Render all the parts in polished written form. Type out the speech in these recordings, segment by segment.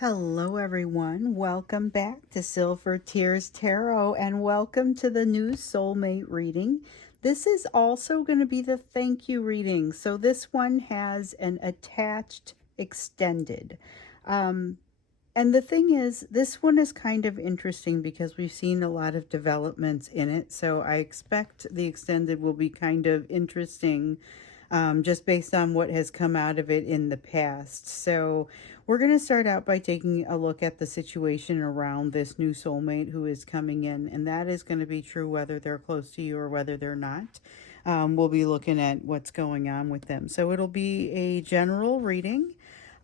Hello everyone, welcome back to Silver Tears Tarot and welcome to the new Soulmate reading. This is also going to be the thank you reading. So this one has an attached extended. And the thing is, this one is kind of interesting because we've seen a lot of developments in it. So I expect the extended will be kind of interesting just based on what has come out of it in the past. So we're going to start out by taking a look at the situation around this new soulmate who is coming in. And that is going to be true whether they're close to you or whether they're not. We'll be looking at what's going on with them. So it'll be a general reading.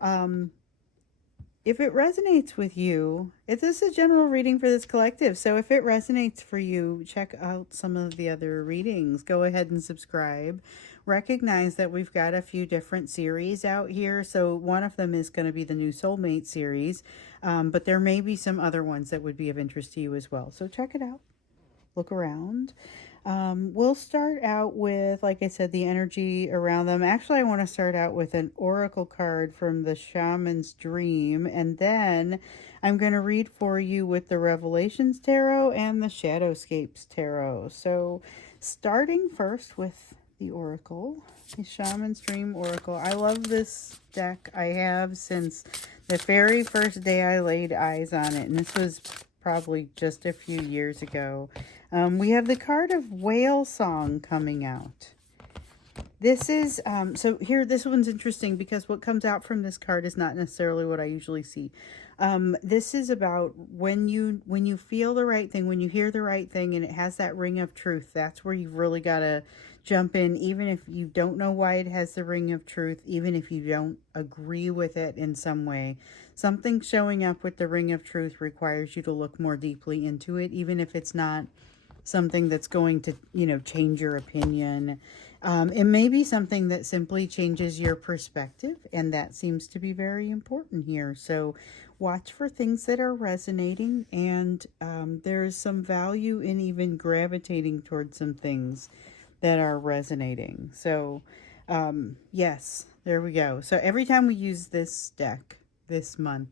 If it resonates with you, this is a general reading for this collective. So if it resonates for you, check out some of the other readings. Go ahead and subscribe. Recognize that we've got a few different series out here. So one of them is going to be the new Soulmate series. But there may be some other ones that would be of interest to you as well. So check it out. Look around. We'll start out with, like I said, the energy around them. Actually, I want to start out with an oracle card from the Shaman's Dream, and then I'm going to read for you with the Revelations Tarot and the Shadowscapes Tarot. So starting first with the oracle, the Shaman's Dream Oracle. I love this deck. I have since the very first day I laid eyes on it, and this was probably just a few years ago. We have the card of Whale Song coming out. This is, so here, this one's interesting because what comes out from this card is not necessarily what I usually see. This is about when you feel the right thing, when you hear the right thing and it has that ring of truth, that's where you've really got to jump in, even if you don't know why it has the ring of truth, even if you don't agree with it in some way. Something showing up with the ring of truth requires you to look more deeply into it, even if it's not something that's going to, change your opinion. It may be something that simply changes your perspective, and that seems to be very important here. So watch for things that are resonating, and there's some value in even gravitating towards some things that are resonating. So yes, there we go. So every time we use this deck this month,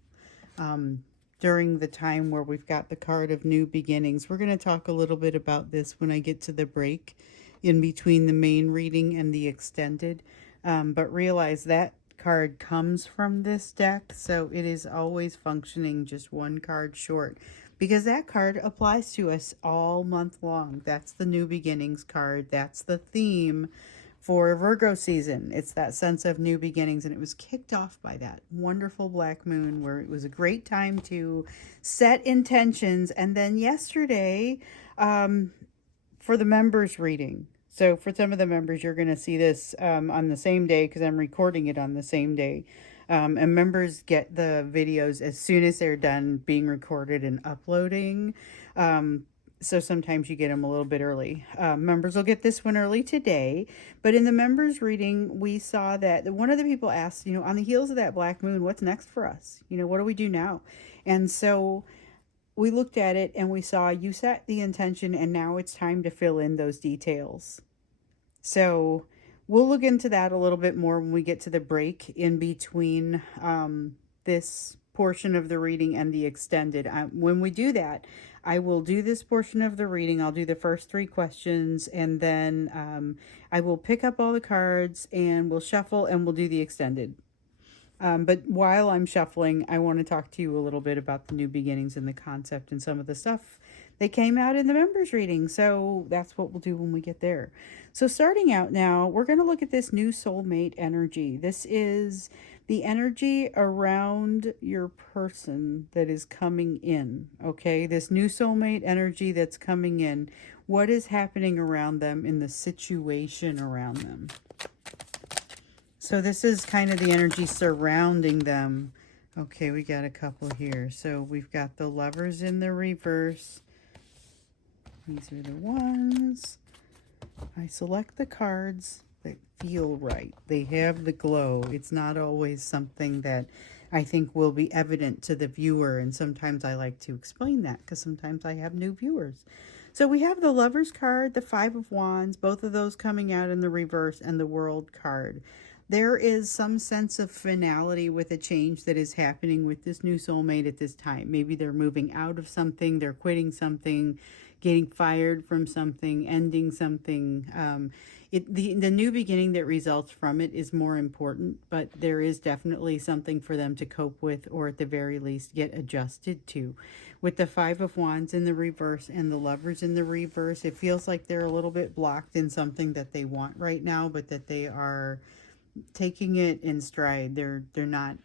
during the time where we've got the card of new beginnings, we're going to talk a little bit about this when I get to the break in between the main reading and the extended. But realize that card comes from this deck, so it is always functioning just one card short, because that card applies to us all month long. That's the new beginnings card. That's the theme for Virgo season. It's that sense of new beginnings, and it was kicked off by that wonderful black moon where it was a great time to set intentions. And then yesterday, for the members reading. So for some of the members, you're going to see this on the same day because I'm recording it on the same day. And members get the videos as soon as they're done being recorded and uploading. So sometimes you get them a little bit early. Members will get this one early today. But in the members reading, we saw that one of the people asked, on the heels of that black moon, what's next for us? What do we do now? And so we looked at it and we saw you set the intention, and now it's time to fill in those details. So we'll look into that a little bit more when we get to the break in between this portion of the reading and the extended. When we do that, I will do this portion of the reading. I'll do the first 3 questions, and then I will pick up all the cards and we'll shuffle and we'll do the extended. But while I'm shuffling, I want to talk to you a little bit about the new beginnings and the concept and some of the stuff that came out in the members reading. So that's what we'll do when we get there. So starting out now, we're going to look at this new soulmate energy. This is the energy around your person that is coming in, okay? This new soulmate energy that's coming in. What is happening around them in the situation around them? So this is kind of the energy surrounding them. Okay, we got a couple here. So we've got the Lovers in the reverse. These are the ones. I select the cards that feel right. They have the glow. It's not always something that I think will be evident to the viewer. And sometimes I like to explain that because sometimes I have new viewers. So we have the Lovers card, the 5 of Wands, both of those coming out in the reverse, and the World card. There is some sense of finality with a change that is happening with this new soulmate at this time. Maybe they're moving out of something, they're quitting something, getting fired from something, ending something. The new beginning that results from it is more important, but there is definitely something for them to cope with, or at the very least get adjusted to. With the Five of Wands in the reverse and the Lovers in the reverse, it feels like they're a little bit blocked in something that they want right now, but that they are taking it in stride. They're not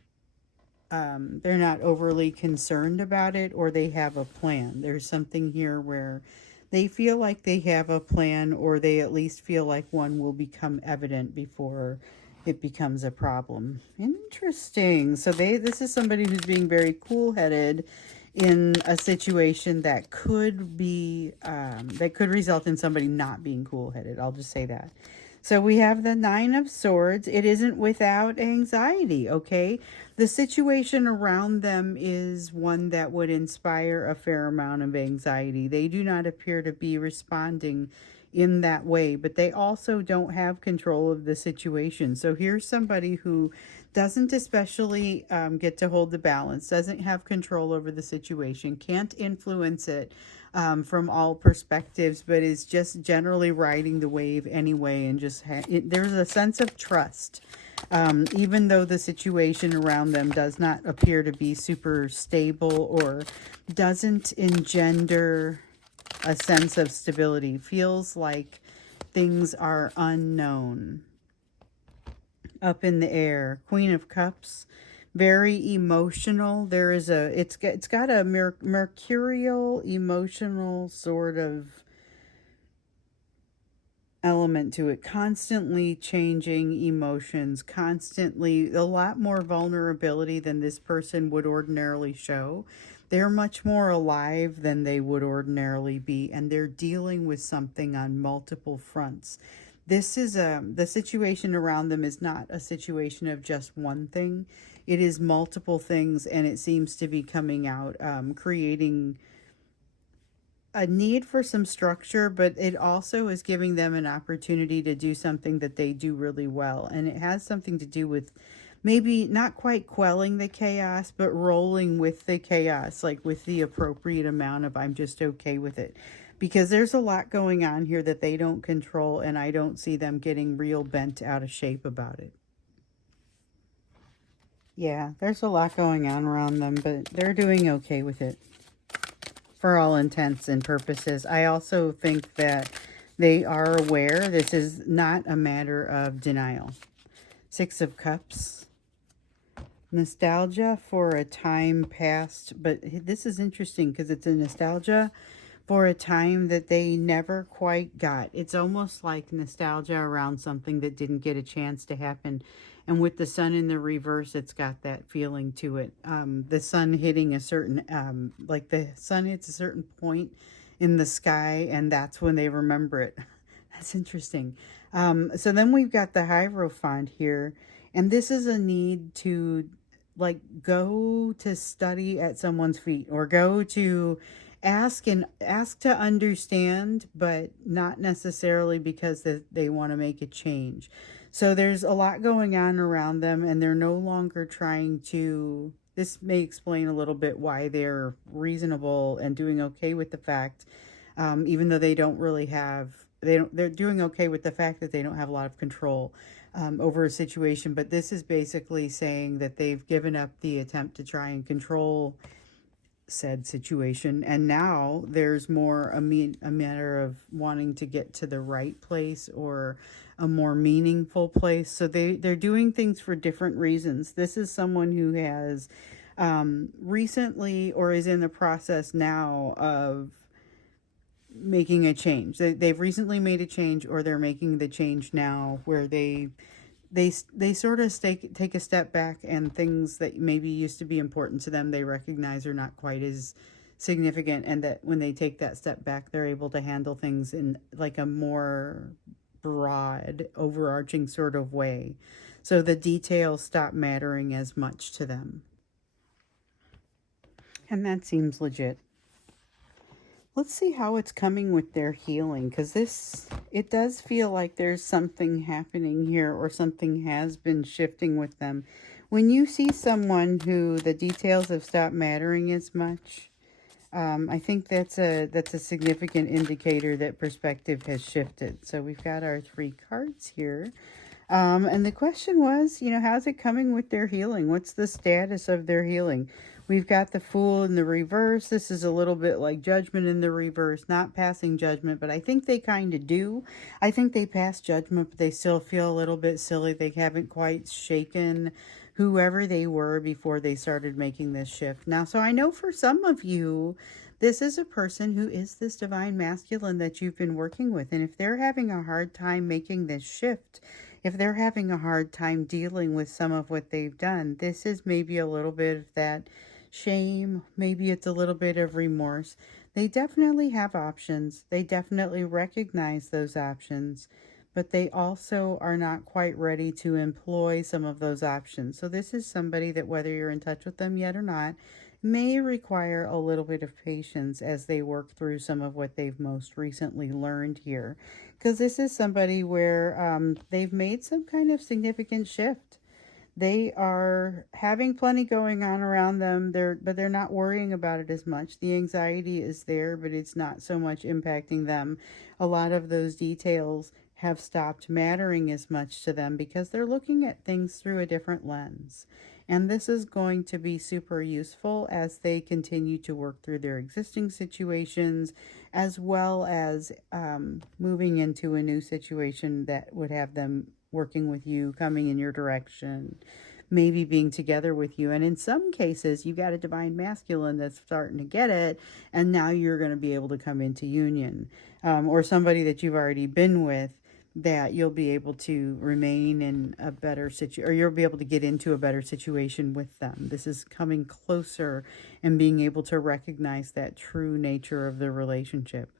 overly concerned about it, or they have a plan. There's something here where they feel like they have a plan, or they at least feel like one will become evident before it becomes a problem. Interesting. So this is somebody who's being very cool-headed in a situation that could be that could result in somebody not being cool-headed. I'll just say that. So we have the Nine of Swords. It isn't without anxiety, okay? The situation around them is one that would inspire a fair amount of anxiety. They do not appear to be responding in that way, but they also don't have control of the situation. So here's somebody who doesn't especially get to hold the balance, doesn't have control over the situation, can't influence it from all perspectives, but is just generally riding the wave anyway. And just there's a sense of trust, even though the situation around them does not appear to be super stable or doesn't engender a sense of stability. Feels like things are unknown, up in the air. Queen of Cups, very emotional. There is it's got a mercurial emotional sort of element to it, constantly changing emotions, constantly a lot more vulnerability than this person would ordinarily show. They're much more alive than they would ordinarily be, and they're dealing with something on multiple fronts. This is the situation around them is not a situation of just one thing. It is multiple things, and it seems to be coming out, creating a need for some structure, but it also is giving them an opportunity to do something that they do really well. And it has something to do with maybe not quite quelling the chaos, but rolling with the chaos, like with the appropriate amount of I'm just okay with it. Because there's a lot going on here that they don't control, and I don't see them getting real bent out of shape about it. Yeah, there's a lot going on around them, but they're doing okay with it for all intents and purposes. I also think that they are aware this is not a matter of denial. Six of Cups. Nostalgia for a time past, but this is interesting because it's a nostalgia for a time that they never quite got. It's almost like nostalgia around something that didn't get a chance to happen. And with the sun in the reverse, it's got that feeling to it. The sun hitting a certain, like the sun hits a certain point in the sky, and that's when they remember it. That's interesting. So then we've got the Hierophant here, and this is a need to like go to study at someone's feet, or go to ask to understand, but not necessarily because they want to make a change. So there's a lot going on around them, and they're no longer trying to, this may explain a little bit why they're reasonable and doing okay with the fact, even though they don't really have, they're doing okay with the fact that they don't have a lot of control over a situation. But this is basically saying that they've given up the attempt to try and control said situation, and now there's more a matter of wanting to get to the right place, or a more meaningful place. So they're doing things for different reasons. This is someone who has recently, or is in the process now of making a change. They've recently made a change, or they're making the change now, where they sort of take a step back, and things that maybe used to be important to them they recognize are not quite as significant, and that when they take that step back, they're able to handle things in like a more broad, overarching sort of way. So the details stop mattering as much to them. And that seems legit. Let's see how it's coming with their healing, because this It does feel like there's something happening here, or something has been shifting with them. When you see someone who the details have stopped mattering as much, I think that's a significant indicator that perspective has shifted. So we've got our 3 cards here. And the question was, how's it coming with their healing? What's the status of their healing? We've got the Fool in the reverse. This is a little bit like Judgment in the reverse, not passing judgment, but I think they kind of do. I think they pass judgment, but they still feel a little bit silly. They haven't quite shaken whoever they were before they started making this shift. Now, so I know for some of you, this is a person who is this divine masculine that you've been working with. And if they're having a hard time making this shift, if they're having a hard time dealing with some of what they've done, this is maybe a little bit of that shame. Maybe it's a little bit of remorse. They definitely have options. They definitely recognize those options, but they also are not quite ready to employ some of those options. So this is somebody that, whether you're in touch with them yet or not, may require a little bit of patience as they work through some of what they've most recently learned here. Because this is somebody where they've made some kind of significant shift. They are having plenty going on around them, but they're not worrying about it as much. The anxiety is there, but it's not so much impacting them. A lot of those details have stopped mattering as much to them because they're looking at things through a different lens. And this is going to be super useful as they continue to work through their existing situations, as well as moving into a new situation that would have them working with you, coming in your direction, maybe being together with you. And in some cases, you got a divine masculine that's starting to get it, and now you're going to be able to come into union, or somebody that you've already been with, that you'll be able to remain in a better situation, or you'll be able to get into a better situation with them. This is coming closer and being able to recognize that true nature of the relationship.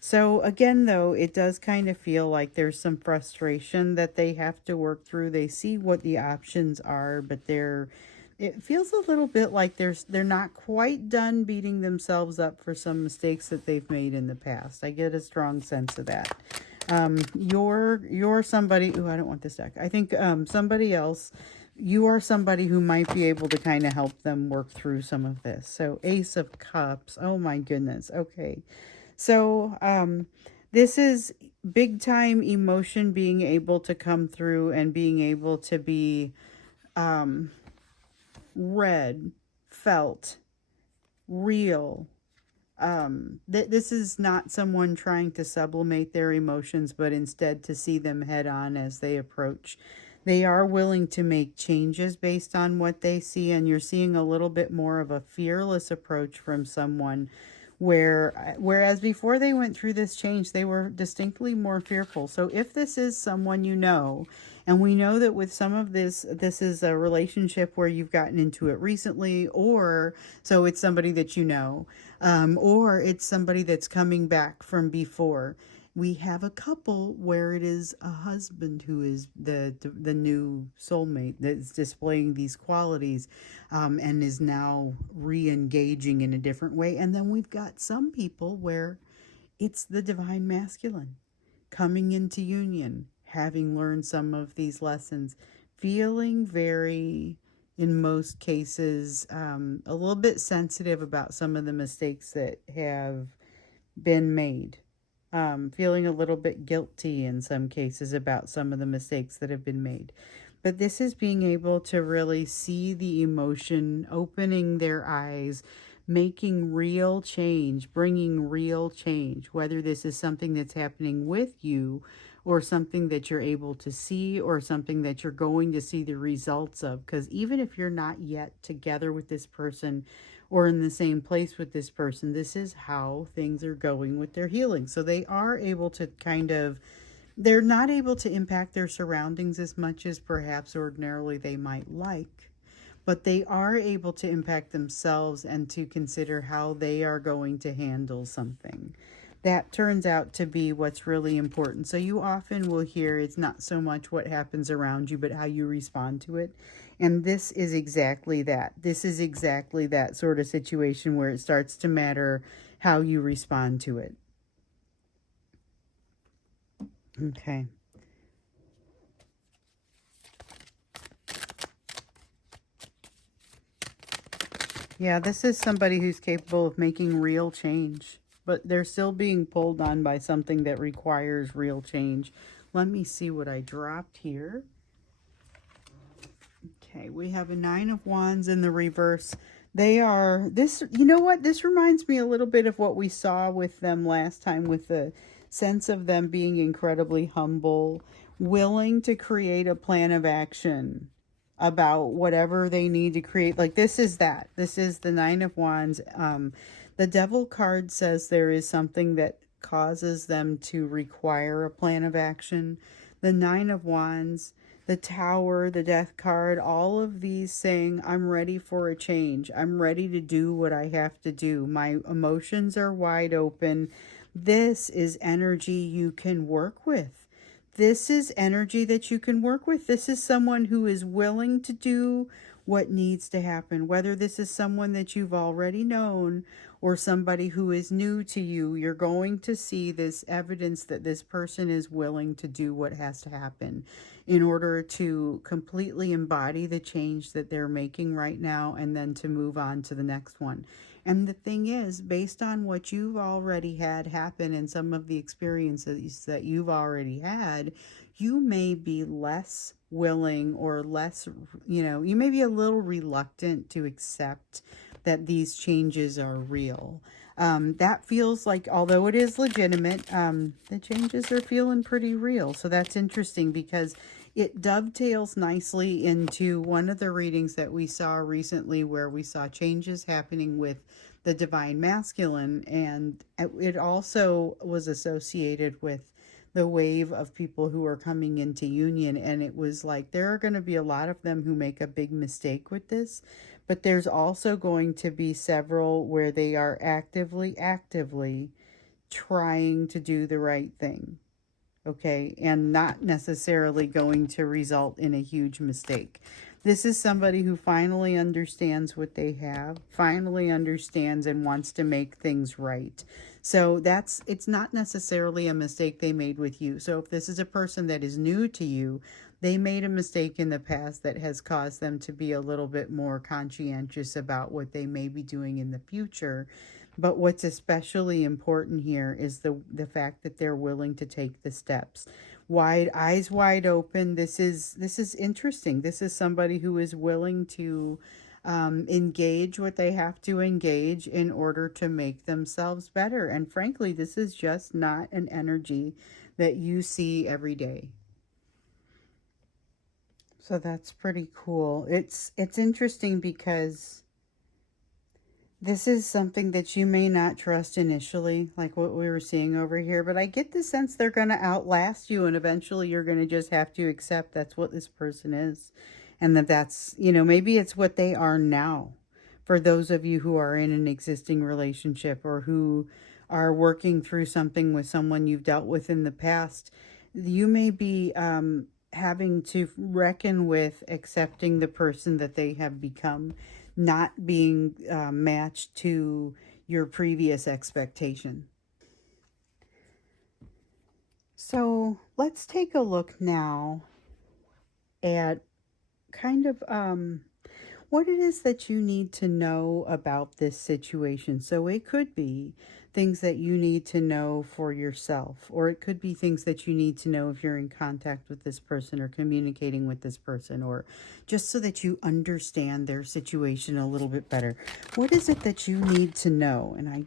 So again, though, it does kind of feel like there's some frustration that they have to work through. They see what the options are, but it feels a little bit like they're not quite done beating themselves up for some mistakes that they've made in the past. I get a strong sense of that. You're somebody. Ooh, I don't want this deck. I think somebody else. You are somebody who might be able to kind of help them work through some of this. So Ace of Cups. Oh my goodness. Okay. So this is big time emotion being able to come through and being able to be read, felt, real. This is not someone trying to sublimate their emotions, but instead to see them head on as they approach. They are willing to make changes based on what they see, and you're seeing a little bit more of a fearless approach from someone, whereas before they went through this change, they were distinctly more fearful. So if this is someone you know, and we know that with some of this is a relationship where you've gotten into it recently, or so it's somebody that you know, or it's somebody that's coming back from before. We have a couple where it is a husband who is the new soulmate that's displaying these qualities, and is now re-engaging in a different way. And then we've got some people where it's the divine masculine coming into union, having learned some of these lessons, feeling very, in most cases, a little bit sensitive about some of the mistakes that have been made. Feeling a little bit guilty in some cases about some of the mistakes that have been made. But this is being able to really see the emotion, opening their eyes, making real change, bringing real change, whether this is something that's happening with you, or something that you're able to see, or something that you're going to see the results of. Because even if you're not yet together with this person, or in the same place with this person, this is how things are going with their healing. So they are able to they're not able to impact their surroundings as much as perhaps ordinarily they might like, but they are able to impact themselves and to consider how they are going to handle something. That turns out to be what's really important. So you often will hear it's not so much what happens around you, but how you respond to it. And this is exactly that. This is exactly that sort of situation where it starts to matter how you respond to it. Okay. Yeah, this is somebody who's capable of making real change, but they're still being pulled on by something that requires real change. Let me see what I dropped here. Okay, we have a Nine of Wands in the reverse. They are, this, you know what? This reminds me a little bit of what we saw with them last time, with the sense of them being incredibly humble, willing to create a plan of action about whatever they need to create. Like, this is that. This is the Nine of Wands. The Devil card says there is something that causes them to require a plan of action. The Nine of Wands, the Tower, the Death card, all of these saying, I'm ready for a change. I'm ready to do what I have to do. My emotions are wide open. This is energy you can work with. This is energy that you can work with. This is someone who is willing to do what needs to happen. Whether this is someone that you've already known or somebody who is new to you, you're going to see this evidence that this person is willing to do what has to happen in order to completely embody the change that they're making right now, and then to move on to the next one. And the thing is, based on what you've already had happen and some of the experiences that you've already had, you may be less willing or less, you may be a little reluctant to accept that these changes are real. That feels like, although it is legitimate, the changes are feeling pretty real. So that's interesting because it dovetails nicely into one of the readings that we saw recently, where we saw changes happening with the divine masculine, and it also was associated with the wave of people who are coming into union. And it was like, there are going to be a lot of them who make a big mistake with this, but there's also going to be several where they are actively trying to do the right thing. Okay, and not necessarily going to result in a huge mistake. This is somebody who finally understands what they have, finally understands and wants to make things right. So it's not necessarily a mistake they made with you. So if this is a person that is new to you, they made a mistake in the past that has caused them to be a little bit more conscientious about what they may be doing in the future. But what's especially important here is the fact that they're willing to take the steps. Eyes wide open. This is interesting. This is somebody who is willing to engage what they have to engage in order to make themselves better. And frankly, this is just not an energy that you see every day. So that's pretty cool. It's interesting because this is something that you may not trust initially, like what we were seeing over here, but I get the sense they're going to outlast you, and eventually you're going to just have to accept that's what this person is. And that's, maybe it's what they are now. For those of you who are in an existing relationship or who are working through something with someone you've dealt with in the past, you may be having to reckon with accepting the person that they have become, not being matched to your previous expectation. So let's take a look now at kind of what it is that you need to know about this situation. So it could be things that you need to know for yourself, or it could be things that you need to know if you're in contact with this person or communicating with this person, or just so that you understand their situation a little bit better. What is it that you need to know? And I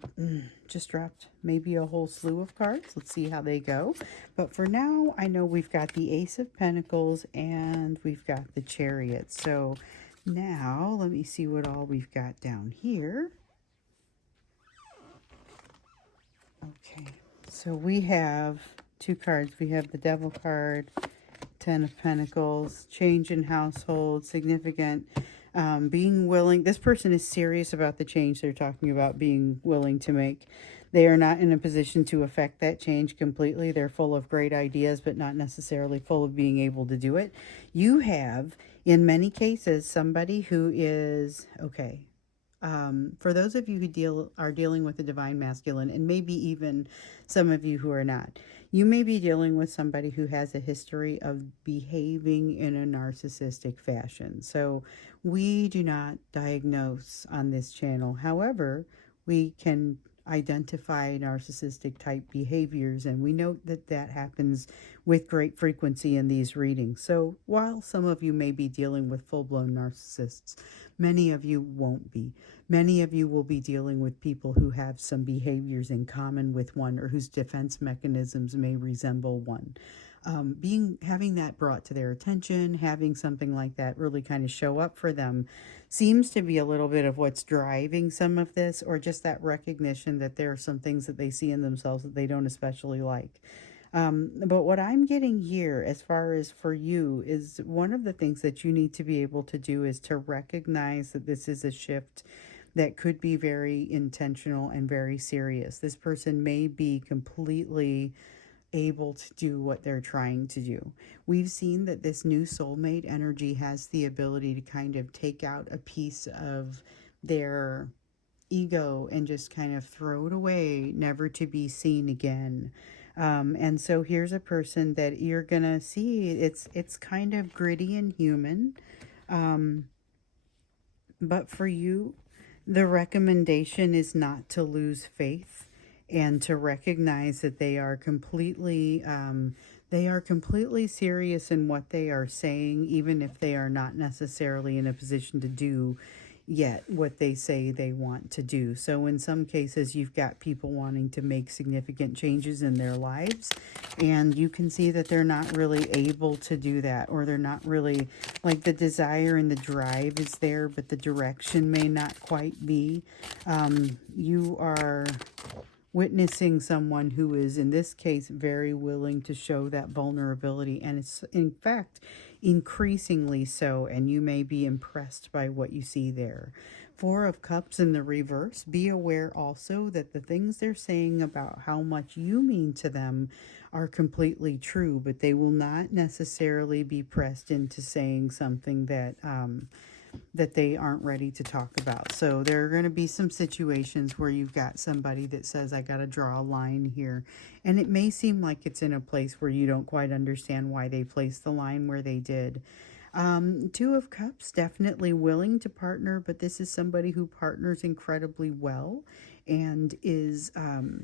just dropped maybe a whole slew of cards. Let's see how they go. But for now, I know we've got the Ace of Pentacles and we've got the Chariot. So now, let me see what all we've got down here. Okay, so we have two cards. We have the Devil card, Ten of Pentacles, change in household, significant, being willing. This person is serious about the change they're talking about being willing to make. They are not in a position to affect that change completely. They're full of great ideas, but not necessarily full of being able to do it. You have, in many cases, somebody who is, okay, for those of you who are dealing with the divine masculine, and maybe even some of you who are not, you may be dealing with somebody who has a history of behaving in a narcissistic fashion. So we do not diagnose on this channel. However, we can identify narcissistic type behaviors, and we note that that happens with great frequency in these readings. So while some of you may be dealing with full-blown narcissists, many of you won't be. Many of you will be dealing with people who have some behaviors in common with one, or whose defense mechanisms may resemble one. Having that brought to their attention, having something like that really kind of show up for them, seems to be a little bit of what's driving some of this, or just that recognition that there are some things that they see in themselves that they don't especially like. But what I'm getting here, as far as for you, is one of the things that you need to be able to do is to recognize that this is a shift that could be very intentional and very serious. This person may be completely able to do what they're trying to do. We've seen that this new soulmate energy has the ability to kind of take out a piece of their ego and just kind of throw it away, never to be seen again. And so here's a person that you're gonna see. It's kind of gritty and human, but for you, the recommendation is not to lose faith and to recognize that they are completely serious in what they are saying, even if they are not necessarily in a position to do yet what they say they want to do. So in some cases, you've got people wanting to make significant changes in their lives, and you can see that they're not really able to do that, or they're not really, like, the desire and the drive is there, but the direction may not quite be. You are witnessing someone who is, in this case, very willing to show that vulnerability, and it's in fact increasingly so, and you may be impressed by what you see there. Four of Cups in the reverse. Be aware also that the things they're saying about how much you mean to them are completely true, but they will not necessarily be pressed into saying something that that they aren't ready to talk about. So there are going to be some situations where you've got somebody that says, I got to draw a line here. And it may seem like it's in a place where you don't quite understand why they placed the line where they did. Two of Cups, definitely willing to partner, but this is somebody who partners incredibly well, and is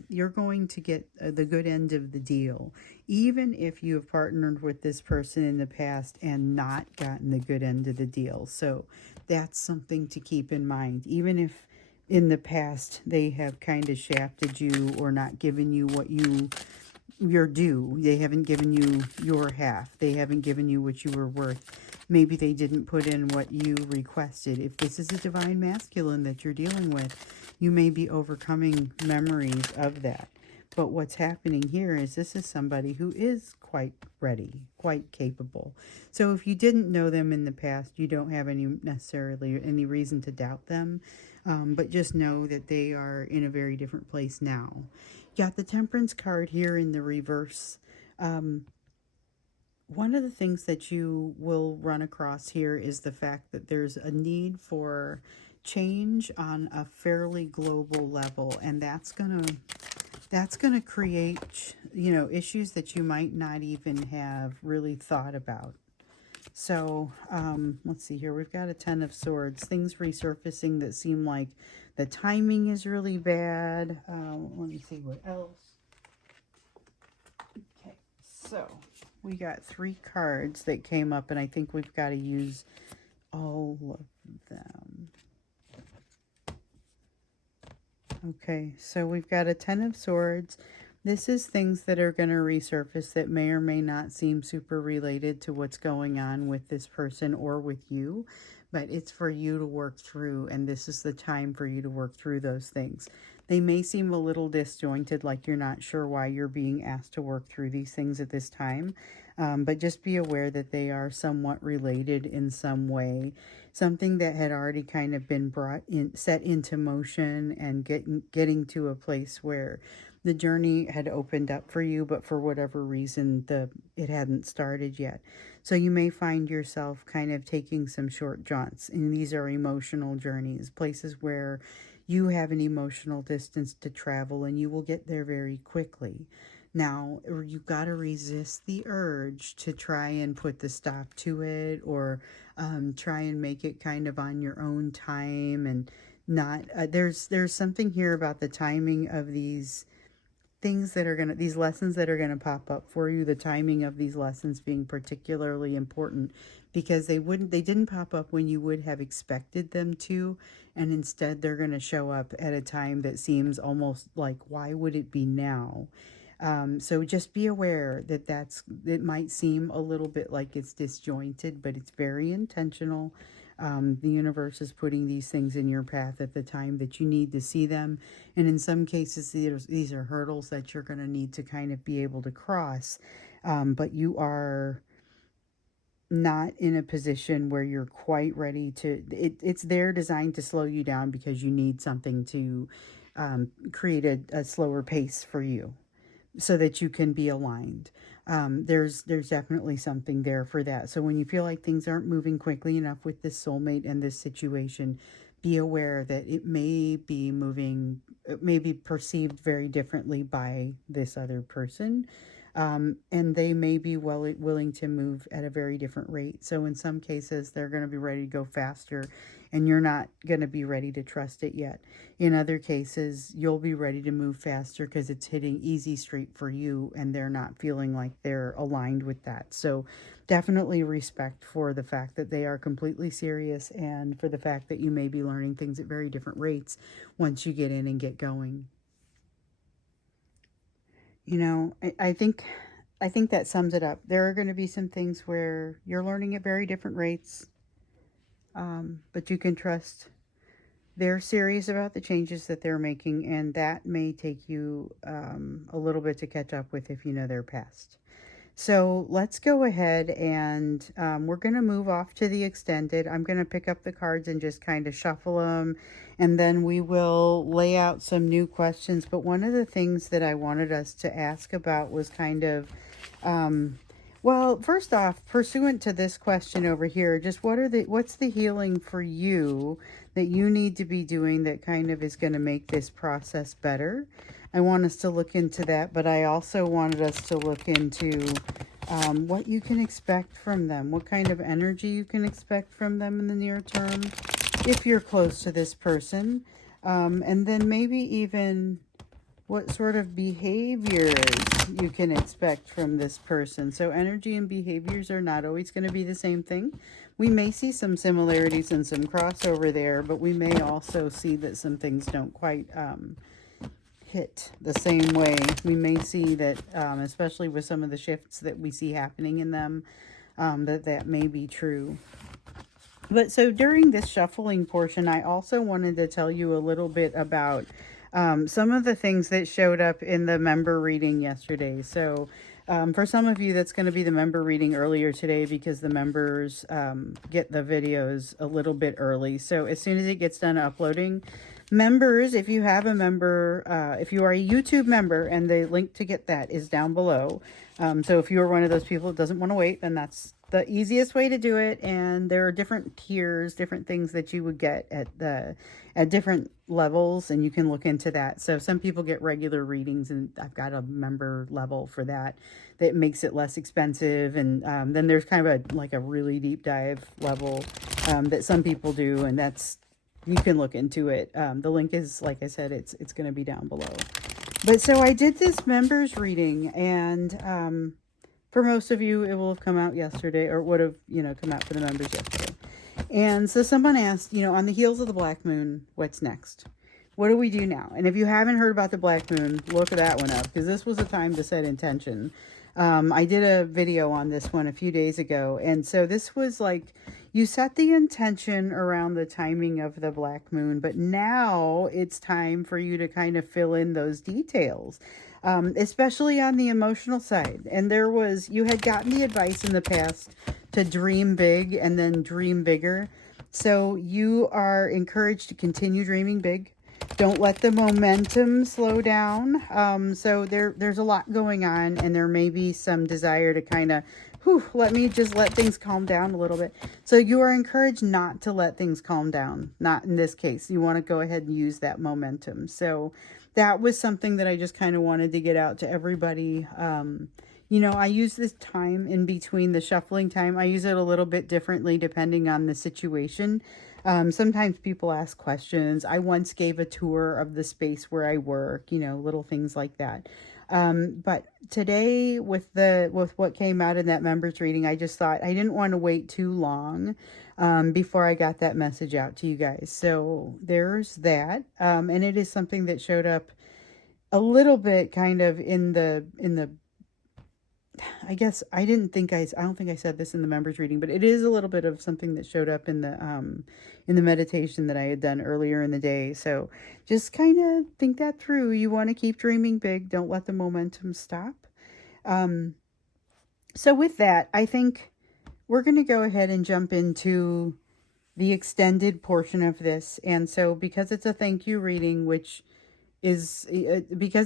you're going to get the good end of the deal, even if you have partnered with this person in the past and not gotten the good end of the deal. So that's something to keep in mind. Even if in the past they have kind of shafted you or not given you what you're due, they haven't given you your half, they haven't given you what you were worth, maybe they didn't put in what you requested. If this is a divine masculine that you're dealing with, you may be overcoming memories of that. But what's happening here is this is somebody who is quite ready, quite capable. So if you didn't know them in the past, you don't have necessarily any reason to doubt them. But just know that they are in a very different place now. Got the Temperance card here in the reverse. One of the things that you will run across here is the fact that there's a need for change on a fairly global level, and that's gonna create, you know, issues that you might not even have really thought about. So let's see here. We've got a Ten of Swords. Things resurfacing that seem like the timing is really bad. Let me see what else. Okay, so we got 3 cards that came up, and I think we've got to use all of them. Okay, so we've got a Ten of Swords. This is things that are going to resurface that may or may not seem super related to what's going on with this person or with you, but it's for you to work through, and this is the time for you to work through those things. They may seem a little disjointed, like you're not sure why you're being asked to work through these things at this time, but just be aware that they are somewhat related in some way. Something that had already kind of been set into motion, and getting to a place where the journey had opened up for you, but for whatever reason, it hadn't started yet. So you may find yourself kind of taking some short jaunts, and these are emotional journeys, places where you have an emotional distance to travel and you will get there very quickly. Now, you've got to resist the urge to try and put the stop to it, or try and make it kind of on your own time, and not there's something here about the timing of these things that are going to, these lessons that are going to pop up for you, the timing of these lessons being particularly important, because they didn't pop up when you would have expected them to, and instead they're going to show up at a time that seems almost like, why would it be now? So just be aware that it might seem a little bit like it's disjointed, but it's very intentional. The universe is putting these things in your path at the time that you need to see them. And in some cases, these are hurdles that you're going to need to kind of be able to cross. But you are not in a position where you're quite ready to, it's there designed to slow you down because you need something to create a slower pace for you, so that you can be aligned. There's definitely something there for that. So when you feel like things aren't moving quickly enough with this soulmate and this situation, be aware that it may be moving, it may be perceived very differently by this other person. And they may be willing to move at a very different rate. So in some cases, they're going to be ready to go faster, and you're not going to be ready to trust it yet. In other cases, you'll be ready to move faster because it's hitting easy street for you, and they're not feeling like they're aligned with that. So definitely respect for the fact that they are completely serious, and for the fact that you may be learning things at very different rates once you get in and get going. You know, I think that sums it up. There are going to be some things where you're learning at very different rates, but you can trust they're serious about the changes that they're making, and that may take you a little bit to catch up with if you know their past. So let's go ahead and we're going to move off to the extended. I'm going to pick up the cards and just kind of shuffle them, and then we will lay out some new questions. But one of the things that I wanted us to ask about was kind of, well, first off, pursuant to this question over here, just what's the healing for you that you need to be doing that kind of is going to make this process better? I want us to look into that, but I also wanted us to look into what you can expect from them, what kind of energy you can expect from them in the near term, if you're close to this person, and then maybe even what sort of behaviors you can expect from this person. So energy and behaviors are not always going to be the same thing. We may see some similarities and some crossover there, but we may also see that some things don't quite hit the same way. We may see that, especially with some of the shifts that we see happening in them, that may be true. But so during this shuffling portion, I also wanted to tell you a little bit about some of the things that showed up in the member reading yesterday. So for some of you, that's going to be the member reading earlier today, because the members get the videos a little bit early. So as soon as it gets done uploading, members, if you have a member, if you are a YouTube member, and the link to get that is down below. So if you're one of those people that doesn't want to wait, then that's the easiest way to do it. And there are different tiers, different things that you would get at different levels, and you can look into that. So some people get regular readings, and I've got a member level for that makes it less expensive. And then there's kind of like a really deep dive level that some people do, and that's, you can look into it. The link is, like I said, it's going to be down below. But so I did this members reading, and for most of you, it will have come out yesterday, or would have, come out for the members yesterday. And so someone asked, on the heels of the black moon, what's next? What do we do now? And if you haven't heard about the black moon, look that one up, because this was a time to set intention. I did a video on this one a few days ago. And so this was like, you set the intention around the timing of the black moon, but now it's time for you to kind of fill in those details, especially on the emotional side. And you had gotten the advice in the past to dream big and then dream bigger. So you are encouraged to continue dreaming big. Don't let the momentum slow down. So there's a lot going on, and there may be some desire to kind of, let me just let things calm down a little bit. So you are encouraged not to let things calm down. Not in this case. You want to go ahead and use that momentum. So that was something that I just kind of wanted to get out to everybody. I use this time in between the shuffling time. I use it a little bit differently depending on the situation. Sometimes people ask questions. I once gave a tour of the space where I work, little things like that. But today with what came out in that members reading, I just thought I didn't want to wait too long before I got that message out to you guys. So there's that. And it is something that showed up a little bit kind of in the I guess I don't think I said this in the members reading, but it is a little bit of something that showed up in the meditation that I had done earlier in the day. So just kind of think that through. You want to keep dreaming big. Don't let the momentum stop. So with that, I think we're going to go ahead and jump into the extended portion of this. And so because it's a thank you reading, because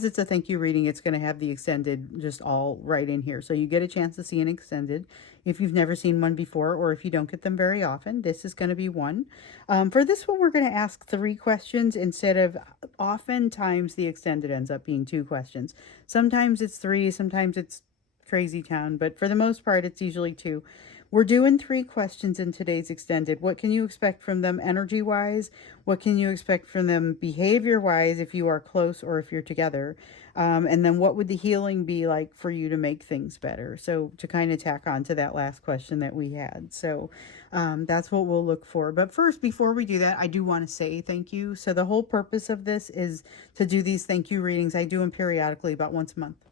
it's a thank you reading, it's going to have the extended just all right in here. So you get a chance to see an extended if you've never seen one before, or if you don't get them very often. This is going to be one. For this one, we're going to ask 3 questions instead of, oftentimes the extended ends up being 2 questions. Sometimes it's 3, sometimes it's crazy town, but for the most part, it's usually 2. We're doing 3 questions in today's extended. What can you expect from them energy-wise? What can you expect from them behavior-wise if you are close or if you're together? And then what would the healing be like for you to make things better? So to kind of tack on to that last question that we had. So that's what we'll look for. But first, before we do that, I do want to say thank you. So the whole purpose of this is to do these thank you readings. I do them periodically about once a month.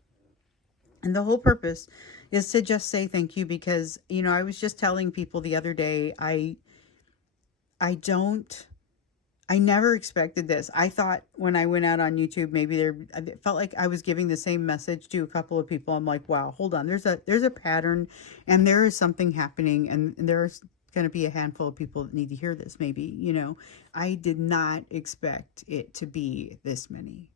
And the whole purpose is to just say thank you because, I was just telling people the other day, I never expected this. I thought when I went out on YouTube, it felt like I was giving the same message to a couple of people. I'm like, wow, hold on. There's a pattern and there is something happening, and there's going to be a handful of people that need to hear this. Maybe, I did not expect it to be this many.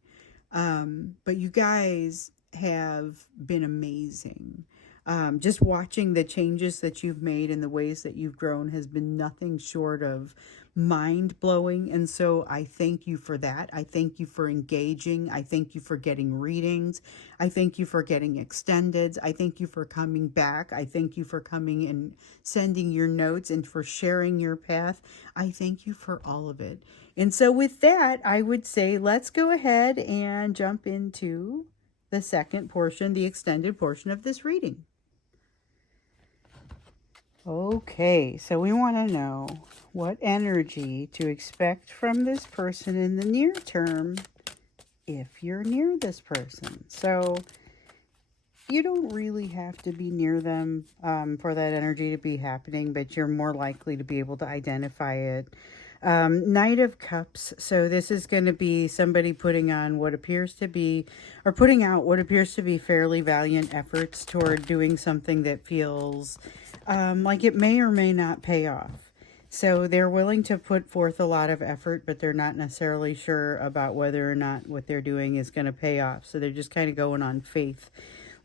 But you guys have been amazing. Just watching the changes that you've made and the ways that you've grown has been nothing short of mind-blowing. And so I thank you for that. I thank you for engaging. I thank you for getting readings. I thank you for getting extendeds. I thank you for coming back. I thank you for coming and sending your notes and for sharing your path. I thank you for all of it. And so with that, I would say let's go ahead and jump into the second portion, the extended portion of this reading. Okay, so we want to know what energy to expect from this person in the near term if you're near this person. So you don't really have to be near them for that energy to be happening, but you're more likely to be able to identify it. Knight of Cups. So this is going to be somebody putting out what appears to be fairly valiant efforts toward doing something that feels like it may or may not pay off. So they're willing to put forth a lot of effort, but they're not necessarily sure about whether or not what they're doing is going to pay off. So they're just kind of going on faith.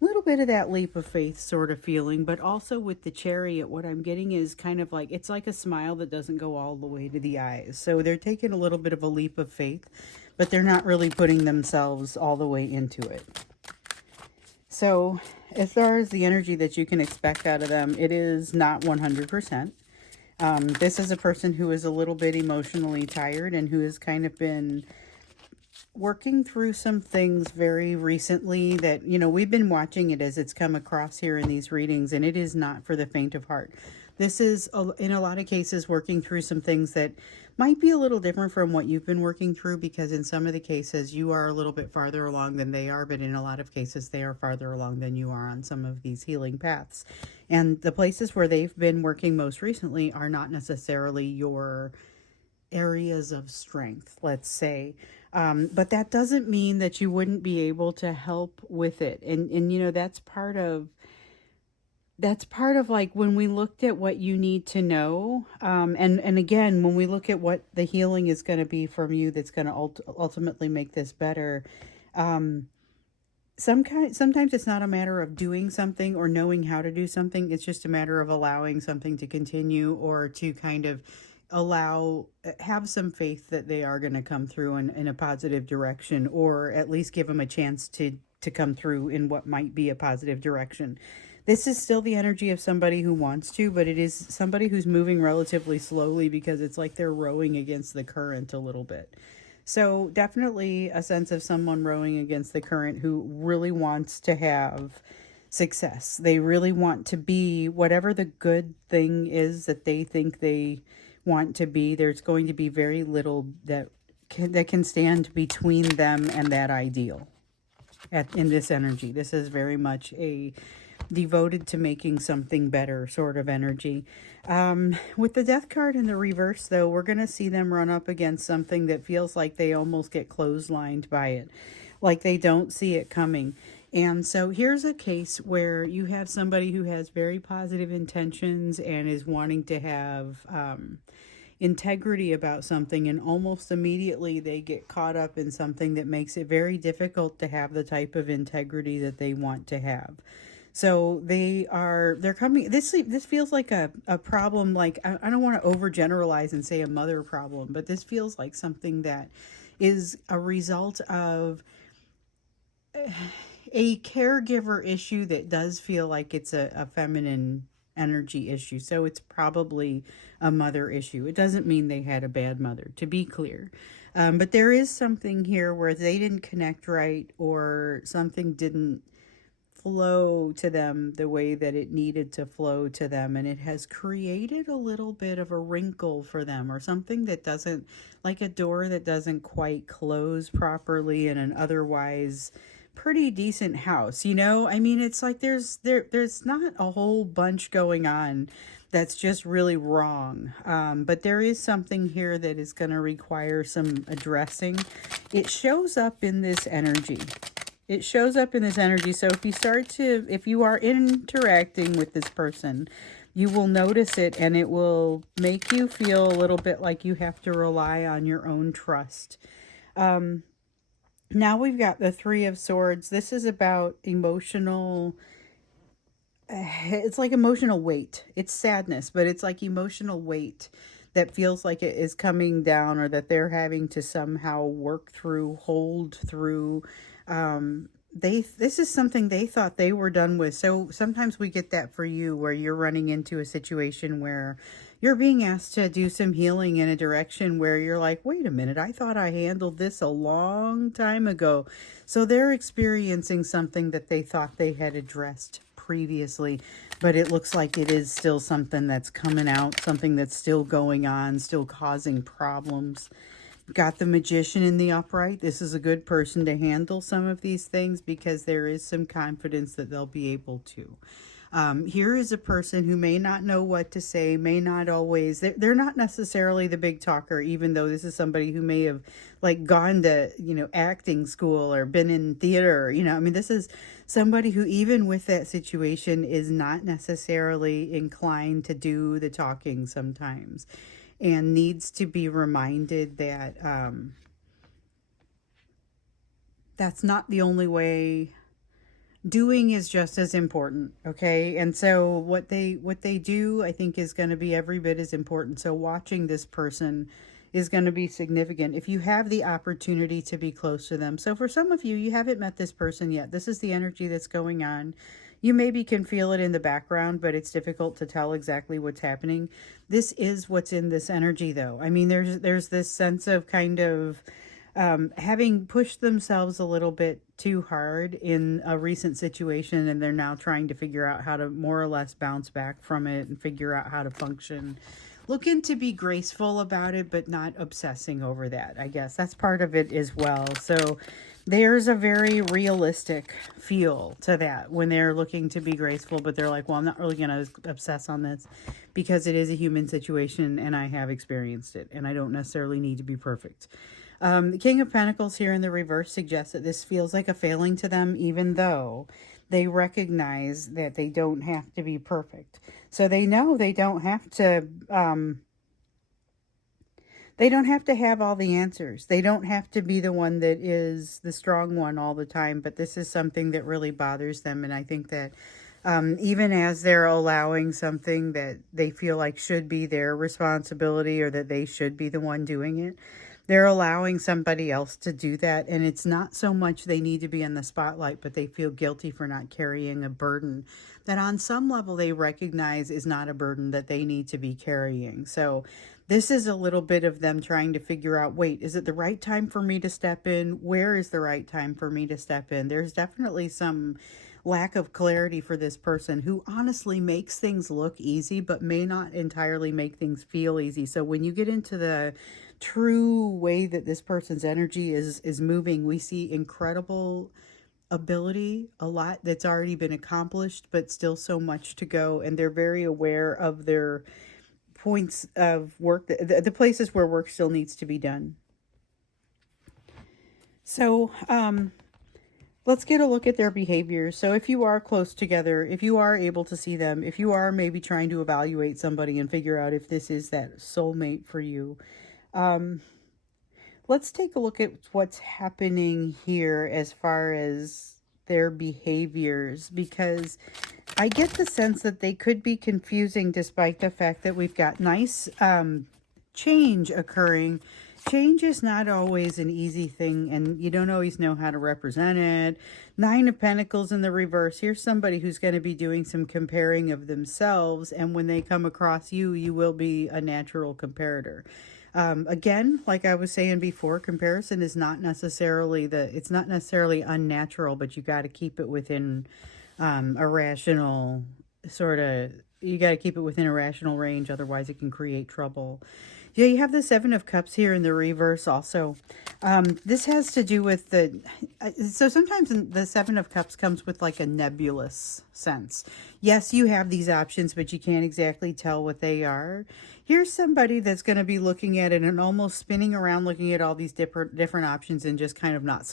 A little bit of that leap of faith sort of feeling, but also with the Chariot, what I'm getting is kind of like, it's like a smile that doesn't go all the way to the eyes. So they're taking a little bit of a leap of faith, but they're not really putting themselves all the way into it. So as far as the energy that you can expect out of them, it is not 100%. This is a person who is a little bit emotionally tired and who has kind of been working through some things very recently that, we've been watching it as it's come across here in these readings, and it is not for the faint of heart. This is, in a lot of cases, working through some things that might be a little different from what you've been working through, because in some of the cases you are a little bit farther along than they are, but in a lot of cases they are farther along than you are on some of these healing paths. And the places where they've been working most recently are not necessarily your areas of strength, let's say. But that doesn't mean that you wouldn't be able to help with it. And that's part of like when we looked at what you need to know. And again, when we look at what the healing is going to be from you, that's going to ultimately make this better. sometimes it's not a matter of doing something or knowing how to do something. It's just a matter of allowing something to continue, or to kind of have some faith that they are going to come through in a positive direction, or at least give them a chance to come through in what might be a positive direction. This is still the energy of somebody who wants to, but it is somebody who's moving relatively slowly, because it's like they're rowing against the current a little bit. So definitely a sense of someone rowing against the current who really wants to have success. They really want to be whatever the good thing is that they think they want to be. There's going to be very little that can stand between them and that ideal. In this energy, this is very much a devoted to making something better sort of energy. With the death card in the reverse, though, we're going to see them run up against something that feels like they almost get clotheslined by it, like they don't see it coming. And so here's a case where you have somebody who has very positive intentions and is wanting to have integrity about something, and almost immediately they get caught up in something that makes it very difficult to have the type of integrity that they want to have. So they're coming, this feels like a problem. Like, I don't want to overgeneralize and say a mother problem, but this feels like something that is a result of a caregiver issue that does feel like it's a feminine energy issue. So it's probably a mother issue. It doesn't mean they had a bad mother, to be clear. But there is something here where they didn't connect right, or something didn't flow to them the way that it needed to flow to them, and it has created a little bit of a wrinkle for them, or something that doesn't, like a door that doesn't quite close properly in an otherwise pretty decent house. I mean, it's like there's not a whole bunch going on that's just really wrong, but there is something here that is going to require some addressing. It shows up in this energy. So if you are interacting with this person, you will notice it, and it will make you feel a little bit like you have to rely on your own trust. Now we've got the Three of Swords. This is about emotional, it's like emotional weight. It's sadness, but it's like emotional weight that feels like it is coming down, or that they're having to somehow work through, hold through. This is something they thought they were done with. So sometimes we get that for you, where you're running into a situation where you're being asked to do some healing in a direction where you're like, wait a minute, I thought I handled this a long time ago. So they're experiencing something that they thought they had addressed previously, but it looks like it is still something that's coming out, something that's still going on, still causing problems. Got the Magician in the upright. This is a good person to handle some of these things, because there is some confidence that they'll be able to. Here is a person who may not know what to say, may not always, they're not necessarily the big talker, even though this is somebody who may have like gone to, acting school or been in theater, I mean, this is somebody who, even with that situation, is not necessarily inclined to do the talking sometimes, and needs to be reminded that that's not the only way. Doing is just as important, okay? And so what they do, I think, is going to be every bit as important. So watching this person is going to be significant if you have the opportunity to be close to them. So for some of you, you haven't met this person yet. This is the energy that's going on. You maybe can feel it in the background, but it's difficult to tell exactly what's happening. This is what's in this energy, though. I mean, there's this sense of kind of having pushed themselves a little bit too hard in a recent situation, and they're now trying to figure out how to more or less bounce back from it and figure out how to function. Looking to be graceful about it, but not obsessing over that. I guess that's part of it as well. So there's a very realistic feel to that when they're looking to be graceful, but they're like, well, I'm not really going to obsess on this, because it is a human situation and I have experienced it, and I don't necessarily need to be perfect. The King of Pentacles here in the reverse suggests that this feels like a failing to them, even though they recognize that they don't have to be perfect. So they know they don't have to They don't have to have all the answers. They don't have to be the one that is the strong one all the time, but this is something that really bothers them. And I think that even as they're allowing something that they feel like should be their responsibility or that they should be the one doing it, they're allowing somebody else to do that. And it's not so much they need to be in the spotlight, but they feel guilty for not carrying a burden that on some level they recognize is not a burden that they need to be carrying. So this is a little bit of them trying to figure out, wait, is it the right time for me to step in? Where is the right time for me to step in? There's definitely some lack of clarity for this person who honestly makes things look easy, but may not entirely make things feel easy. So when you get into the true way that this person's energy is moving, we see incredible ability, a lot that's already been accomplished, but still so much to go. And they're very aware of their points of work, the places where work still needs to be done. So, let's get a look at their behaviors. So if you are close together, if you are able to see them, if you are maybe trying to evaluate somebody and figure out if this is that soulmate for you, let's take a look at what's happening here as far as their behaviors, because I get the sense that they could be confusing despite the fact that we've got nice change occurring. Change is not always an easy thing, and you don't always know how to represent it. Nine of Pentacles in the reverse. Here's somebody who's going to be doing some comparing of themselves, and when they come across you, you will be a natural comparator. Again, like I was saying before, comparison is not necessarily it's not necessarily unnatural, but you got to keep it within a rational you got to keep it within a rational range. Otherwise it can create trouble. Yeah, you have the Seven of Cups here in the reverse also. This has to do with so sometimes the Seven of Cups comes with like a nebulous sense. Yes, you have these options, but you can't exactly tell what they are. Here's somebody that's going to be looking at it and almost spinning around looking at all these different options and just kind of not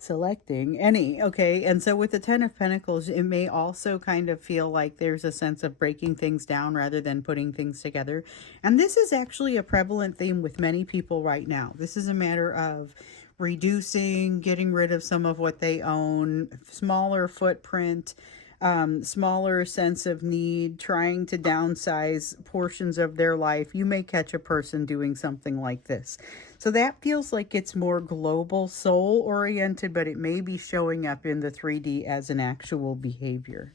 selecting any. Okay, and so with the Ten of Pentacles, it may also kind of feel like there's a sense of breaking things down rather than putting things together. And this is actually a prevalent theme with many people right now. This is a matter of reducing, getting rid of some of what they own, smaller footprint, smaller sense of need, trying to downsize portions of their life. You may catch a person doing something like this. So that feels like it's more global, soul oriented, but it may be showing up in the 3D as an actual behavior.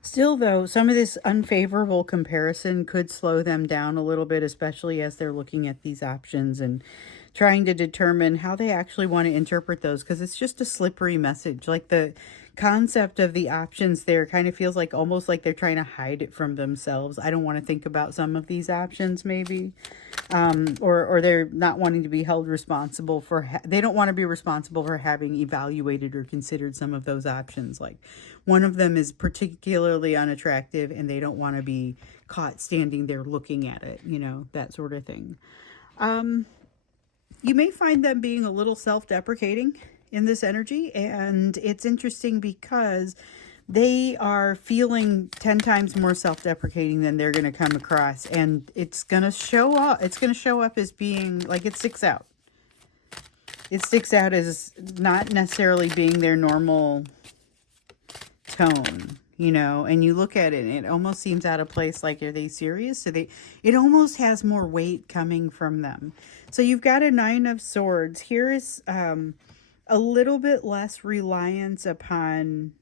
Still, though, some of this unfavorable comparison could slow them down a little bit, especially as they're looking at these options and trying to determine how they actually want to interpret those, because it's just a slippery message. Like the concept of the options there kind of feels like almost like they're trying to hide it from themselves. I don't want to think about some of these options, maybe. Or they're not wanting to be held responsible for, they don't want to be responsible for having evaluated or considered some of those options. Like one of them is particularly unattractive and they don't want to be caught standing there looking at it, you know, that sort of thing. You may find them being a little self-deprecating in this energy, and it's interesting because they are feeling 10 times more self-deprecating than they're going to come across, and it's going to show up. It's going to show up as being like it sticks out. It sticks out as not necessarily being their normal tone, you know, and you look at it and it almost seems out of place. Like, are they serious? It almost has more weight coming from them. So you've got a Nine of Swords. Here is a little bit less reliance upon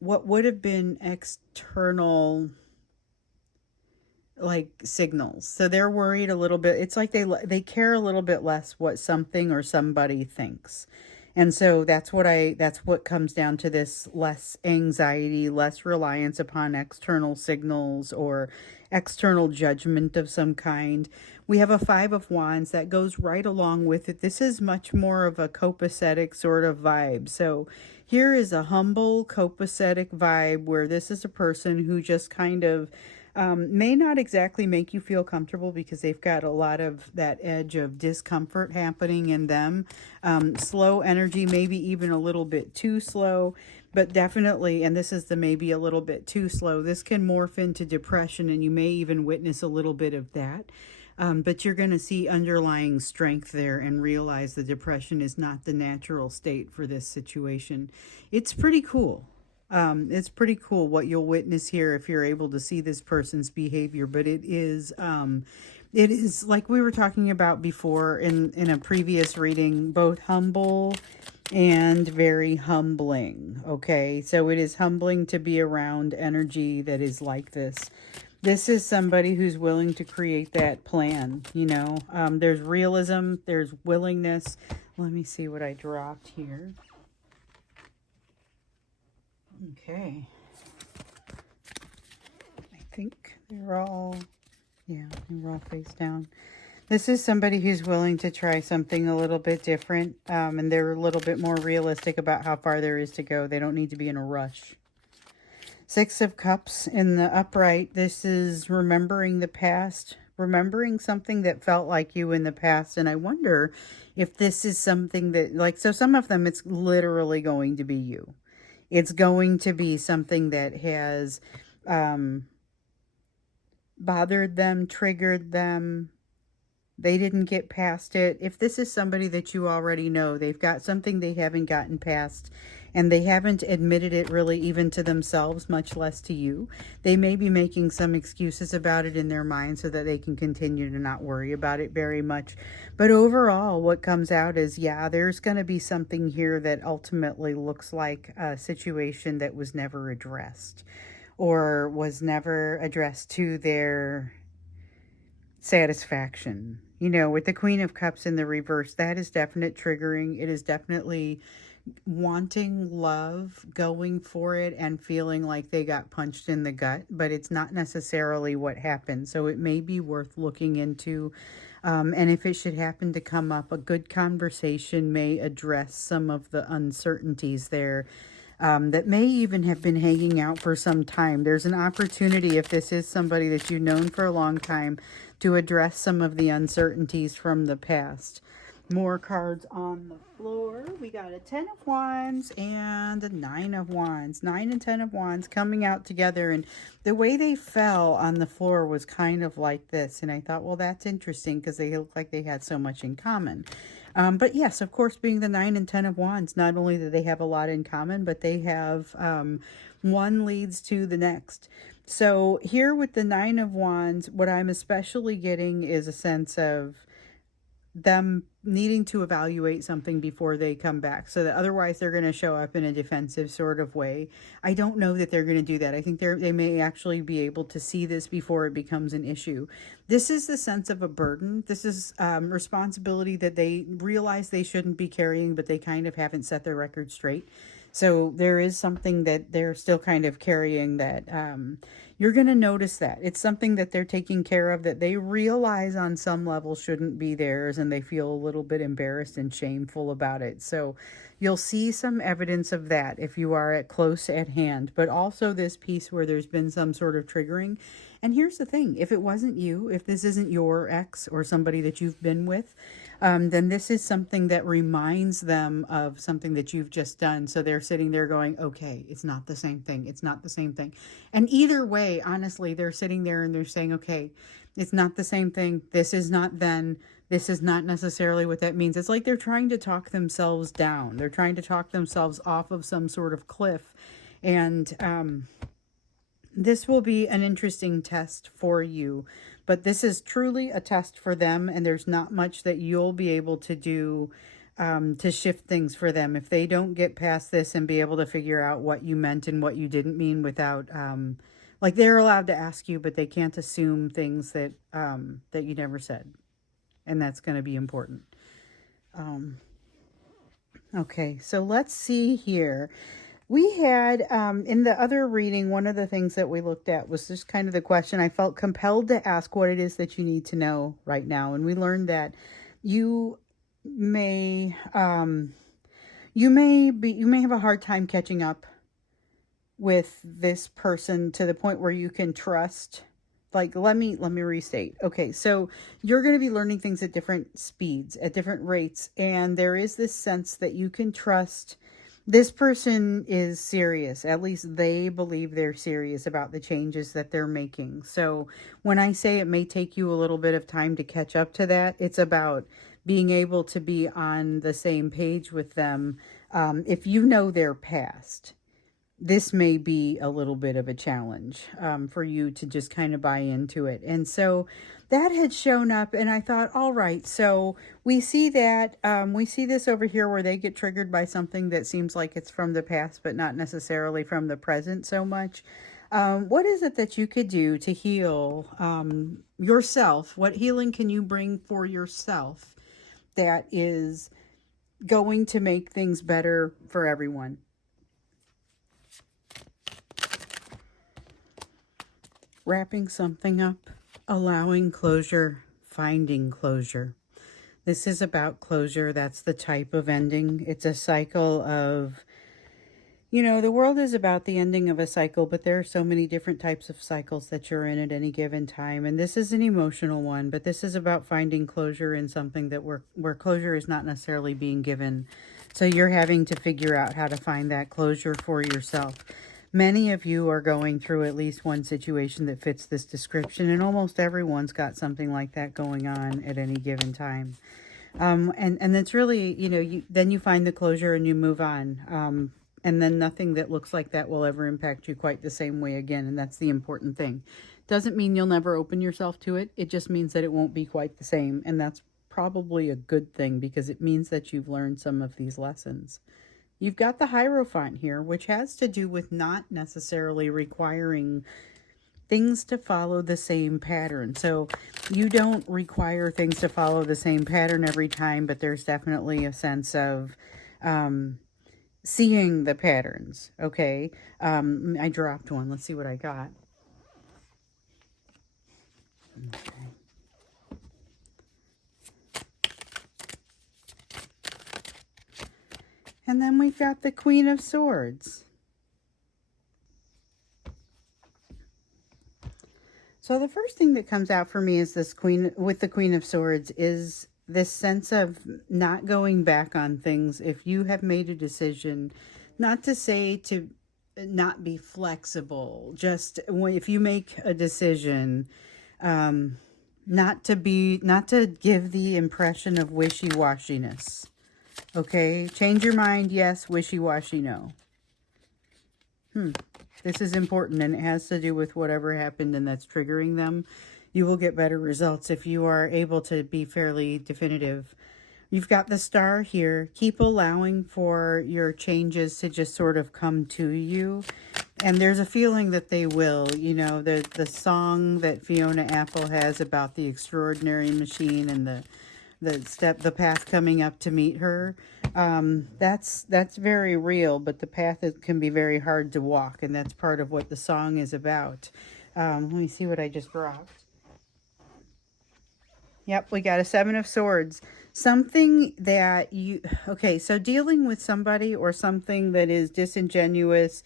what would have been external like signals. So they're worried a little bit. It's like they care a little bit less what something or somebody thinks. And so that's what comes down to this: less anxiety, less reliance upon external signals or external judgment of some kind. We have a Five of Wands that goes right along with it. This is much more of a copacetic sort of vibe. So here is a humble, copacetic vibe where this is a person who just kind of may not exactly make you feel comfortable because they've got a lot of that edge of discomfort happening in them. Slow energy, maybe even a little bit too slow. But definitely, and this is the maybe a little bit too slow, this can morph into depression, and you may even witness a little bit of that. But you're going to see underlying strength there and realize the depression is not the natural state for this situation. It's pretty cool. It's pretty cool what you'll witness here if you're able to see this person's behavior. But it is like we were talking about before in a previous reading, both humble and very humbling. Okay, so it is humbling to be around energy that is like this. This is somebody who's willing to create that plan, you know. There's realism, there's willingness. Let me see what I dropped here. Okay. I think they're all, yeah, they're all face down. This is somebody who's willing to try something a little bit different, and they're a little bit more realistic about how far there is to go. They don't need to be in a rush. Six of Cups in the upright. This is remembering the past, remembering something that felt like you in the past. And I wonder if this is something that, like, so some of them, it's literally going to be you. It's going to be something that has bothered them, triggered them. They didn't get past it. If this is somebody that you already know, they've got something they haven't gotten past, and they haven't admitted it really even to themselves, much less to you. They may be making some excuses about it in their mind so that they can continue to not worry about it very much. But overall, what comes out is, yeah, there's going to be something here that ultimately looks like a situation that was never addressed, or was never addressed to their satisfaction. You know, with the Queen of Cups in the reverse, that is definite triggering. It is definitely wanting love, going for it, and feeling like they got punched in the gut, but it's not necessarily what happened. So it may be worth looking into. And if it should happen to come up, a good conversation may address some of the uncertainties there. That may even have been hanging out for some time. There's an opportunity, if this is somebody that you've known for a long time, to address some of the uncertainties from the past. More cards on the floor. We got a 10 of Wands and a 9 of Wands. 9 and 10 of Wands coming out together. And the way they fell on the floor was kind of like this. And I thought, well, that's interesting because they look like they had so much in common. But yes, of course, being the 9 and 10 of Wands, not only do they have a lot in common, but they have one leads to the next. So here with the 9 of Wands, what I'm especially getting is a sense of them needing to evaluate something before they come back, so that otherwise they're going to show up in a defensive sort of way. I don't know that they're going to do that. I think they may actually be able to see this before it becomes an issue. This is the sense of a burden. This is responsibility that they realize they shouldn't be carrying, but they kind of haven't set their record straight. So there is something that they're still kind of carrying that you're going to notice that. It's something that they're taking care of that they realize on some level shouldn't be theirs, and they feel a little bit embarrassed and shameful about it. So you'll see some evidence of that if you are close at hand, but also this piece where there's been some sort of triggering. And here's the thing, if it wasn't you, if this isn't your ex or somebody that you've been with, then this is something that reminds them of something that you've just done. So they're sitting there going, okay, it's not the same thing. It's not the same thing. And either way, honestly, they're sitting there and they're saying, okay, it's not the same thing. This is not then. This is not necessarily what that means. It's like they're trying to talk themselves down. They're trying to talk themselves off of some sort of cliff. And this will be an interesting test for you. But this is truly a test for them, and there's not much that you'll be able to do to shift things for them if they don't get past this and be able to figure out what you meant and what you didn't mean without, like, they're allowed to ask you, but they can't assume things that that you never said, and that's going to be important. Okay, so let's see here. We had, in the other reading, one of the things that we looked at was just kind of the question. I felt compelled to ask what it is that you need to know right now. And we learned that you may have a hard time catching up with this person to the point where you can trust. Like, let me restate. Okay, so you're going to be learning things at different speeds, at different rates. And there is this sense that you can trust This person is serious. At least they believe they're serious about the changes that they're making. So when I say it may take you a little bit of time to catch up to that, it's about being able to be on the same page with them. If you know their past, this may be a little bit of a challenge for you to just kind of buy into it. And so that had shown up, and I thought, all right, so we see that, we see this over here where they get triggered by something that seems like it's from the past, but not necessarily from the present so much. What is it that you could do to heal yourself? What healing can you bring for yourself that is going to make things better for everyone? Wrapping something up, allowing closure, finding closure. This is about closure. That's the type of ending. It's a cycle of, the world is about the ending of a cycle, but there are so many different types of cycles that you're in at any given time. And this is an emotional one, but this is about finding closure in something that where closure is not necessarily being given. So you're having to figure out how to find that closure for yourself. Many of you are going through at least one situation that fits this description, and almost everyone's got something like that going on at any given time. And it's really, then you find the closure and you move on. And then nothing that looks like that will ever impact you quite the same way again. And that's the important thing. Doesn't mean you'll never open yourself to it. It just means that it won't be quite the same. And that's probably a good thing, because it means that you've learned some of these lessons. You've got the Hierophant here, which has to do with not necessarily requiring things to follow the same pattern. So you don't require things to follow the same pattern every time, but there's definitely a sense of seeing the patterns. Okay. I dropped one. Let's see what I got. Okay. And then we've got the Queen of Swords. So the first thing that comes out for me is this Queen of Swords is this sense of not going back on things. If you have made a decision, not to say to not be flexible, just if you make a decision, not to give the impression of wishy-washiness. Okay, change your mind, yes. Wishy-washy, no. This is important, and it has to do with whatever happened and that's triggering them. You will get better results if you are able to be fairly definitive. You've got the Star here. Keep allowing for your changes to just sort of come to you. And there's a feeling that they will. The song that Fiona Apple has about the extraordinary machine and the path coming up to meet her, that's very real, but the path can be very hard to walk, and that's part of what the song is about. Let me see what I just dropped. Yep, we got a Seven of Swords. Something that so dealing with somebody or something that is disingenuous,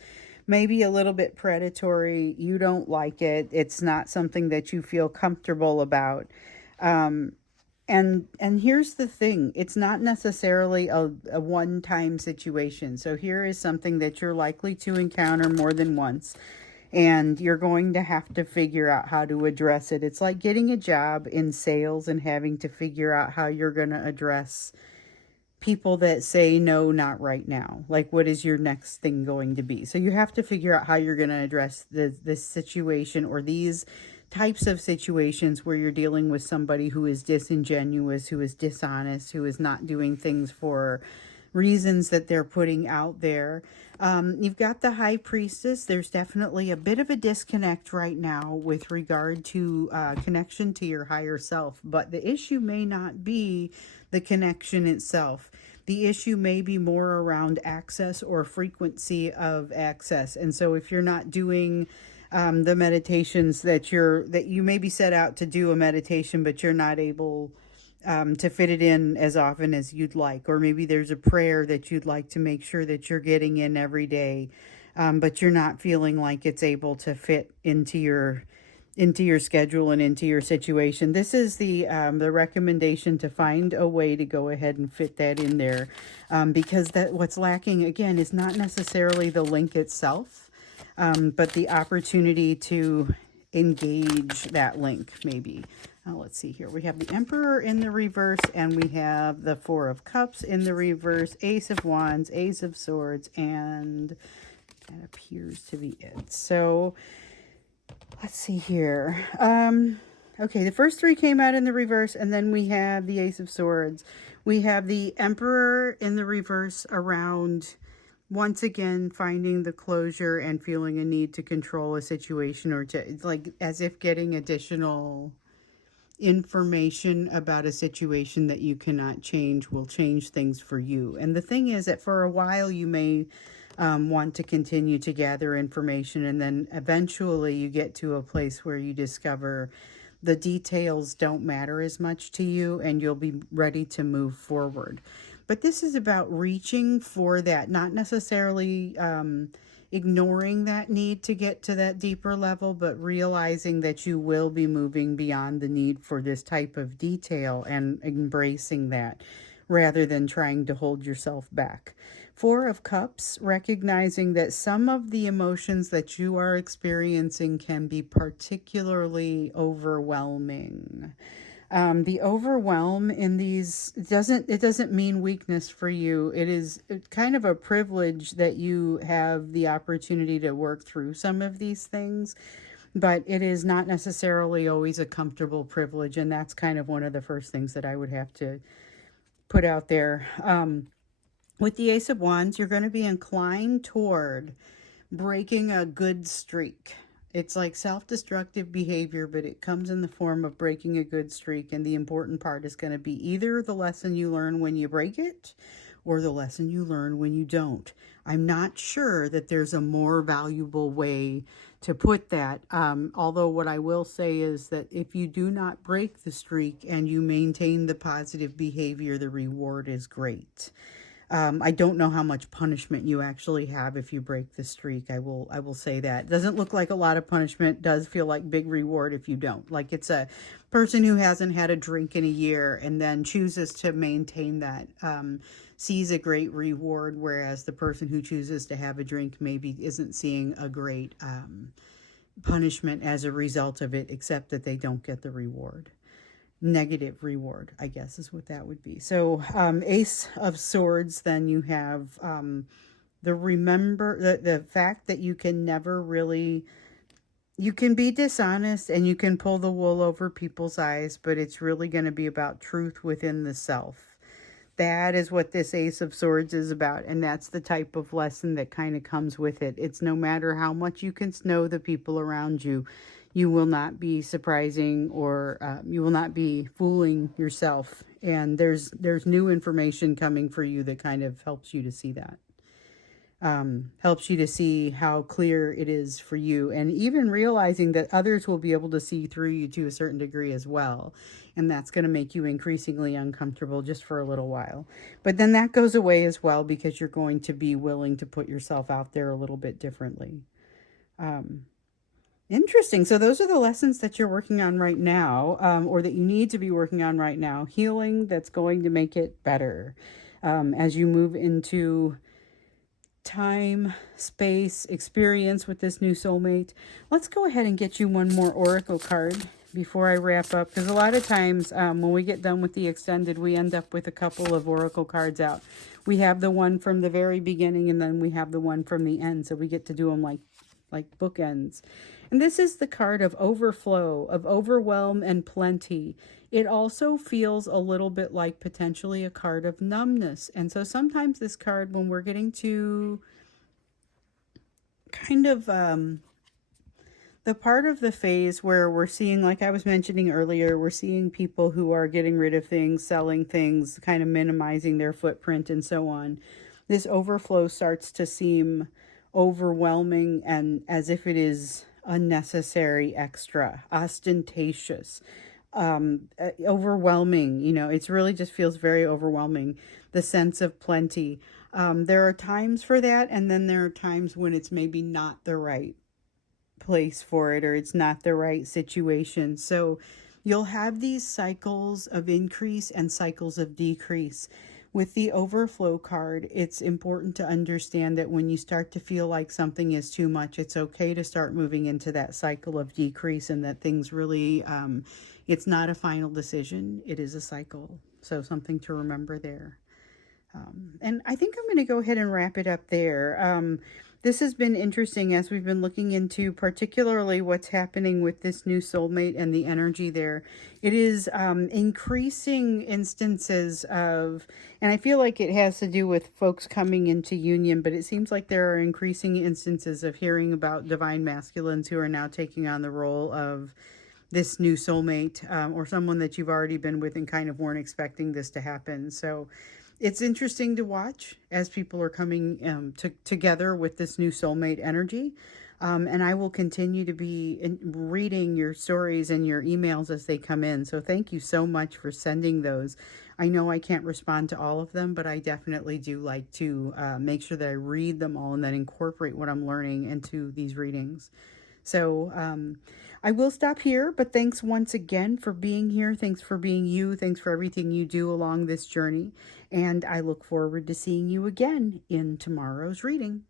maybe a little bit predatory, you don't like it. It's not something that you feel comfortable about. And here's the thing, it's not necessarily a one-time situation. So here is something that you're likely to encounter more than once, and you're going to have to figure out how to address it. It's like getting a job in sales and having to figure out how you're going to address people that say, no, not right now. Like, what is your next thing going to be? So you have to figure out how you're going to address this situation, or these types of situations where you're dealing with somebody who is disingenuous, who is dishonest, who is not doing things for reasons that they're putting out there. You've got the High Priestess. There's definitely a bit of a disconnect right now with regard to connection to your higher self, but the issue may not be the connection itself. The issue may be more around access or frequency of access. And so if you're not doing the meditations that you maybe set out to do a meditation, but you're not able to fit it in as often as you'd like, or maybe there's a prayer that you'd like to make sure that you're getting in every day, but you're not feeling like it's able to fit into your into your schedule and into your situation. This is the recommendation to find a way to go ahead and fit that in there, because that what's lacking again is not necessarily the link itself, but the opportunity to engage that link maybe. Let's see here. We have the Emperor in the reverse, and we have the Four of Cups in the reverse, Ace of Wands, Ace of Swords, and that appears to be it. So let's see here. Okay, the first three came out in the reverse, and then we have the Ace of Swords. We have the Emperor in the reverse around, once again, finding the closure and feeling a need to control a situation, or to, like, as if getting additional information about a situation that you cannot change will change things for you. And the thing is that for a while you may want to continue to gather information, and then eventually you get to a place where you discover the details don't matter as much to you, and you'll be ready to move forward. But this is about reaching for that, not necessarily ignoring that need to get to that deeper level, but realizing that you will be moving beyond the need for this type of detail and embracing that rather than trying to hold yourself back. Four of Cups, recognizing that some of the emotions that you are experiencing can be particularly overwhelming. The overwhelm in these doesn't mean weakness for you. It is kind of a privilege that you have the opportunity to work through some of these things, but it is not necessarily always a comfortable privilege, and that's kind of one of the first things that I would have to put out there. With the Ace of Wands, you're going to be inclined toward breaking a good streak. It's like self-destructive behavior, but it comes in the form of breaking a good streak. And the important part is going to be either the lesson you learn when you break it or the lesson you learn when you don't. I'm not sure that there's a more valuable way to put that. Although what I will say is that if you do not break the streak and you maintain the positive behavior, the reward is great. I don't know how much punishment you actually have if you break the streak. I will say that. It doesn't look like a lot of punishment. It does feel like big reward if you don't. Like it's a person who hasn't had a drink in a year and then chooses to maintain that, sees a great reward, whereas the person who chooses to have a drink maybe isn't seeing a great punishment as a result of it, except that they don't get the reward. Negative reward, I guess, is what that would be. So Ace of Swords, then you have the fact that you can never really, you can be dishonest and you can pull the wool over people's eyes, but it's really going to be about truth within the self. That is what this Ace of Swords is about, and that's the type of lesson that kind of comes with it. It's no matter how much you can know the people around you, you will not be surprising, or you will not be fooling yourself. And there's new information coming for you that kind of helps you to see that. Helps you to see how clear it is for you, and even realizing that others will be able to see through you to a certain degree as well. And that's going to make you increasingly uncomfortable just for a little while. But then that goes away as well, because you're going to be willing to put yourself out there a little bit differently. Interesting. So those are the lessons that you're working on right now, or that you need to be working on right now. Healing that's going to make it better as you move into time, space, experience with this new soulmate. Let's go ahead and get you one more oracle card before I wrap up, because a lot of times when we get done with the extended, we end up with a couple of oracle cards out. We have the one from the very beginning, and then we have the one from the end, so we get to do them like bookends. And this is the card of overflow, of overwhelm and plenty. It also feels a little bit like potentially a card of numbness. And so sometimes this card, when we're getting to kind of the part of the phase where we're seeing, like I was mentioning earlier, we're seeing people who are getting rid of things, selling things, kind of minimizing their footprint and so on. This overflow starts to seem overwhelming and as if it is unnecessary, extra, ostentatious, overwhelming. You know, it's really just feels very overwhelming, the sense of plenty. There are times for that, and then there are times when it's maybe not the right place for it, or it's not the right situation. So you'll have these cycles of increase and cycles of decrease. With the overflow card, it's important to understand that when you start to feel like something is too much, it's okay to start moving into that cycle of decrease, and that things really, it's not a final decision, it is a cycle. So something to remember there. And I think I'm going to go ahead and wrap it up there. This has been interesting as we've been looking into particularly what's happening with this new soulmate and the energy there. It is increasing instances of, and I feel like it has to do with folks coming into union, but it seems like there are increasing instances of hearing about divine masculines who are now taking on the role of this new soulmate, or someone that you've already been with and kind of weren't expecting this to happen. So it's interesting to watch as people are coming together with this new soulmate energy. And I will continue to be reading your stories and your emails as they come in. So thank you so much for sending those. I know I can't respond to all of them, but I definitely do like to make sure that I read them all and then incorporate what I'm learning into these readings. So I will stop here, but thanks once again for being here. Thanks for being you. Thanks for everything you do along this journey. And I look forward to seeing you again in tomorrow's reading.